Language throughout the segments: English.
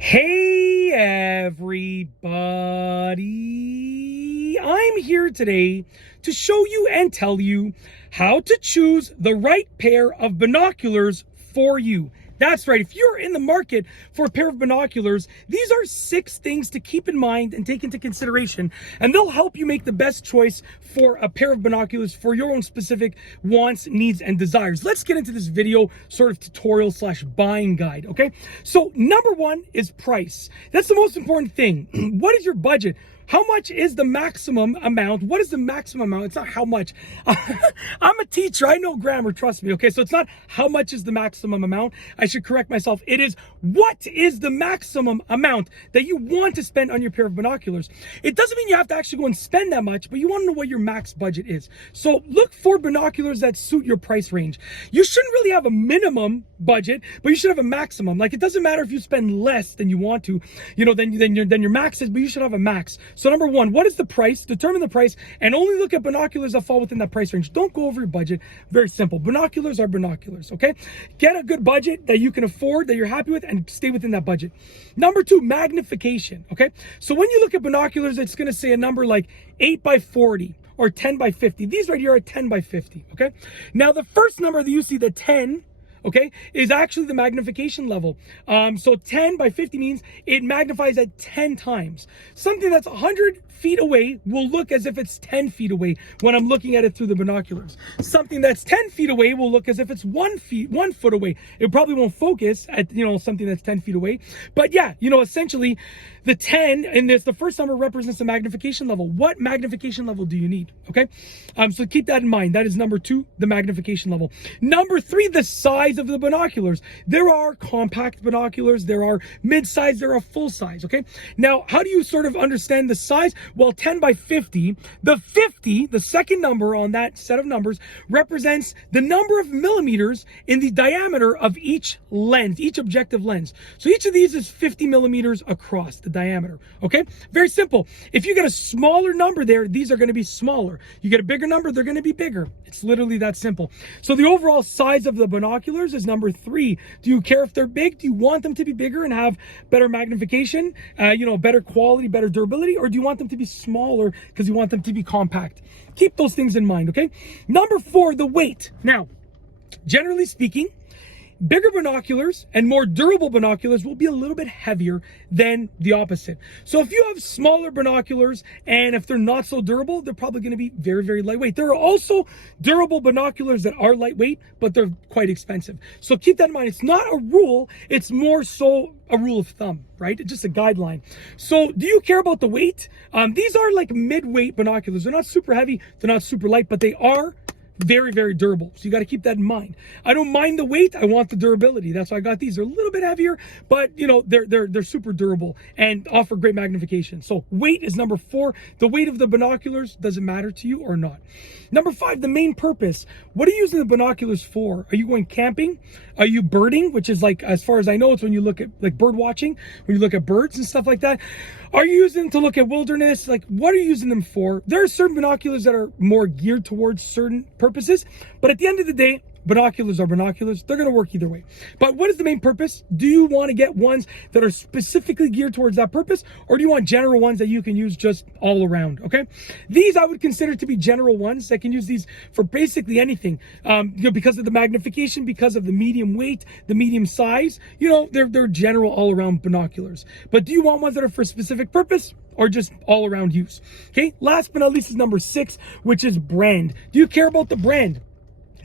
Hey everybody, I'm here today to show you and tell you how to choose the right pair of binoculars for you. That's right, if you're in the market for a pair of binoculars, these are 6 things to keep in mind and take into consideration, and they'll help you make the best choice for a pair of binoculars for your own specific wants, needs, and desires. Let's get into this video sort of tutorial slash buying guide, okay? So number 1 is price. That's the most important thing. What is your budget? How much is the maximum amount? What is the maximum amount? It's not how much. I'm a teacher. I know grammar. Trust me. Okay, so it's not how much is the maximum amount. I should correct myself. It is what is the maximum amount that you want to spend on your pair of binoculars. It doesn't mean you have to actually go and spend that much, but you want to know what your max budget is. So look for binoculars that suit your price range. You shouldn't really have a minimum budget, but you should have a maximum. Like, it doesn't matter if you spend less than you want to, than your max is, but you should have a max. So number 1, what is the price? Determine the price and only look at binoculars that fall within that price range. Don't go over your budget. Very simple. Binoculars are binoculars, okay? Get a good budget that you can afford, that you're happy with, and stay within that budget. Number 2, magnification, okay? So when you look at binoculars, it's gonna say a number like 8 by 40 or 10 by 50. These right here are 10 by 50, okay? Now the first number that you see, the 10, okay, is actually the magnification level. So 10 by 50 means it magnifies at 10 times. Something that's 100 feet away will look as if it's 10 feet away when I'm looking at it through the binoculars. Something that's 10 feet away will look as if it's 1 foot away. It probably won't focus at, something that's 10 feet away. But yeah, essentially the 10 in this, the first number represents the magnification level. What magnification level do you need? Okay. So keep that in mind. That is number 2, the magnification level. Number 3, the size of the binoculars. There are compact binoculars, there are mid-size, there are full size. Okay. Now, how do you sort of understand the size? Well, 10 by 50, the second number on that set of numbers represents the number of millimeters in the diameter of each lens, each objective lens. So each of these is 50 millimeters across the diameter. Okay. Very simple. If you get a smaller number there, these are going to be smaller. You get a bigger number, they're going to be bigger. It's literally that simple. So the overall size of the binoculars is number 3. Do you care if they're big? Do you want them to be bigger and have better magnification, better quality, better durability, or do you want them to be smaller because you want them to be compact? Keep those things in mind, okay? Number 4, the weight. Now, generally speaking, bigger binoculars and more durable binoculars will be a little bit heavier than the opposite. So if you have smaller binoculars and if they're not so durable, they're probably going to be very, very lightweight. There are also durable binoculars that are lightweight, but they're quite expensive. So keep that in mind. It's not a rule. It's more so a rule of thumb, right? It's just a guideline. So do you care about the weight? These are like mid-weight binoculars. They're not super heavy. They're not super light, but they are very, very durable. So you got to keep that in mind. I don't mind the weight. I want the durability. That's why I got these. They're a little bit heavier, but they're super durable and offer great magnification. So weight is number 4. The weight of the binoculars, does it matter to you or not? Number 5, the main purpose. What are you using the binoculars for? Are you going camping? Are you birding? Which is like, as far as I know, it's when you look at like bird watching, when you look at birds and stuff like that. Are you using them to look at wilderness? Like, what are you using them for? There are certain binoculars that are more geared towards certain purposes, but at the end of the day, binoculars are binoculars. They're going to work either way. But what is the main purpose? Do you want to get ones that are specifically geared towards that purpose, or do you want general ones that you can use just all around? Okay, these I would consider to be general ones. I can use these for basically anything, because of the magnification, because of the medium weight, the medium size. They're general all around binoculars. But do you want ones that are for a specific purpose, or just all around use? Okay, last but not least is number 6, which is brand. Do you care about the brand?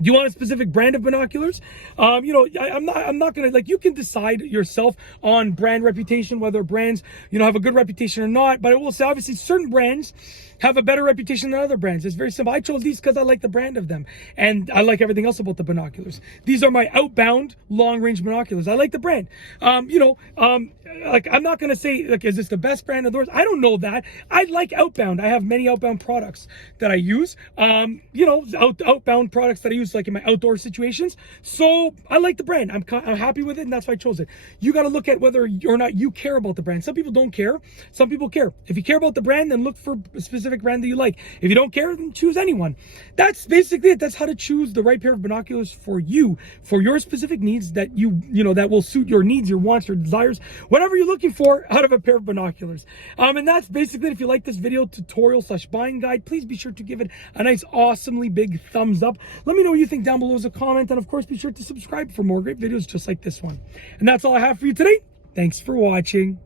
Do you want a specific brand of binoculars? I'm not gonna, like, you can decide yourself on brand reputation, whether brands, have a good reputation or not. But I will say, obviously, certain brands have a better reputation than other brands. It's very simple. I chose these because I like the brand of them, and I like everything else about the binoculars. These are my Outbound long-range binoculars. I like the brand. Like, I'm not gonna say, like, is this the best brand of yours? I don't know that. I like Outbound. I have many Outbound products that I use. Outbound products that I use use like in my outdoor situations. So I like the brand. I'm happy with it, and that's why I chose it. You got to look at whether or not you care about the brand. Some people don't care. Some people care. If you care about the brand, then look for a specific brand that you like. If you don't care, then choose anyone. That's basically it. That's how to choose the right pair of binoculars for you, for your specific needs that you know, that will suit your needs, your wants, your desires, whatever you're looking for out of a pair of binoculars. And that's basically it. If you like this video tutorial / buying guide, please be sure to give it a nice, awesomely big thumbs up. Let me know what you think down below as a comment. And of course, be sure to subscribe for more great videos just like this one. And that's all I have for you today. Thanks for watching.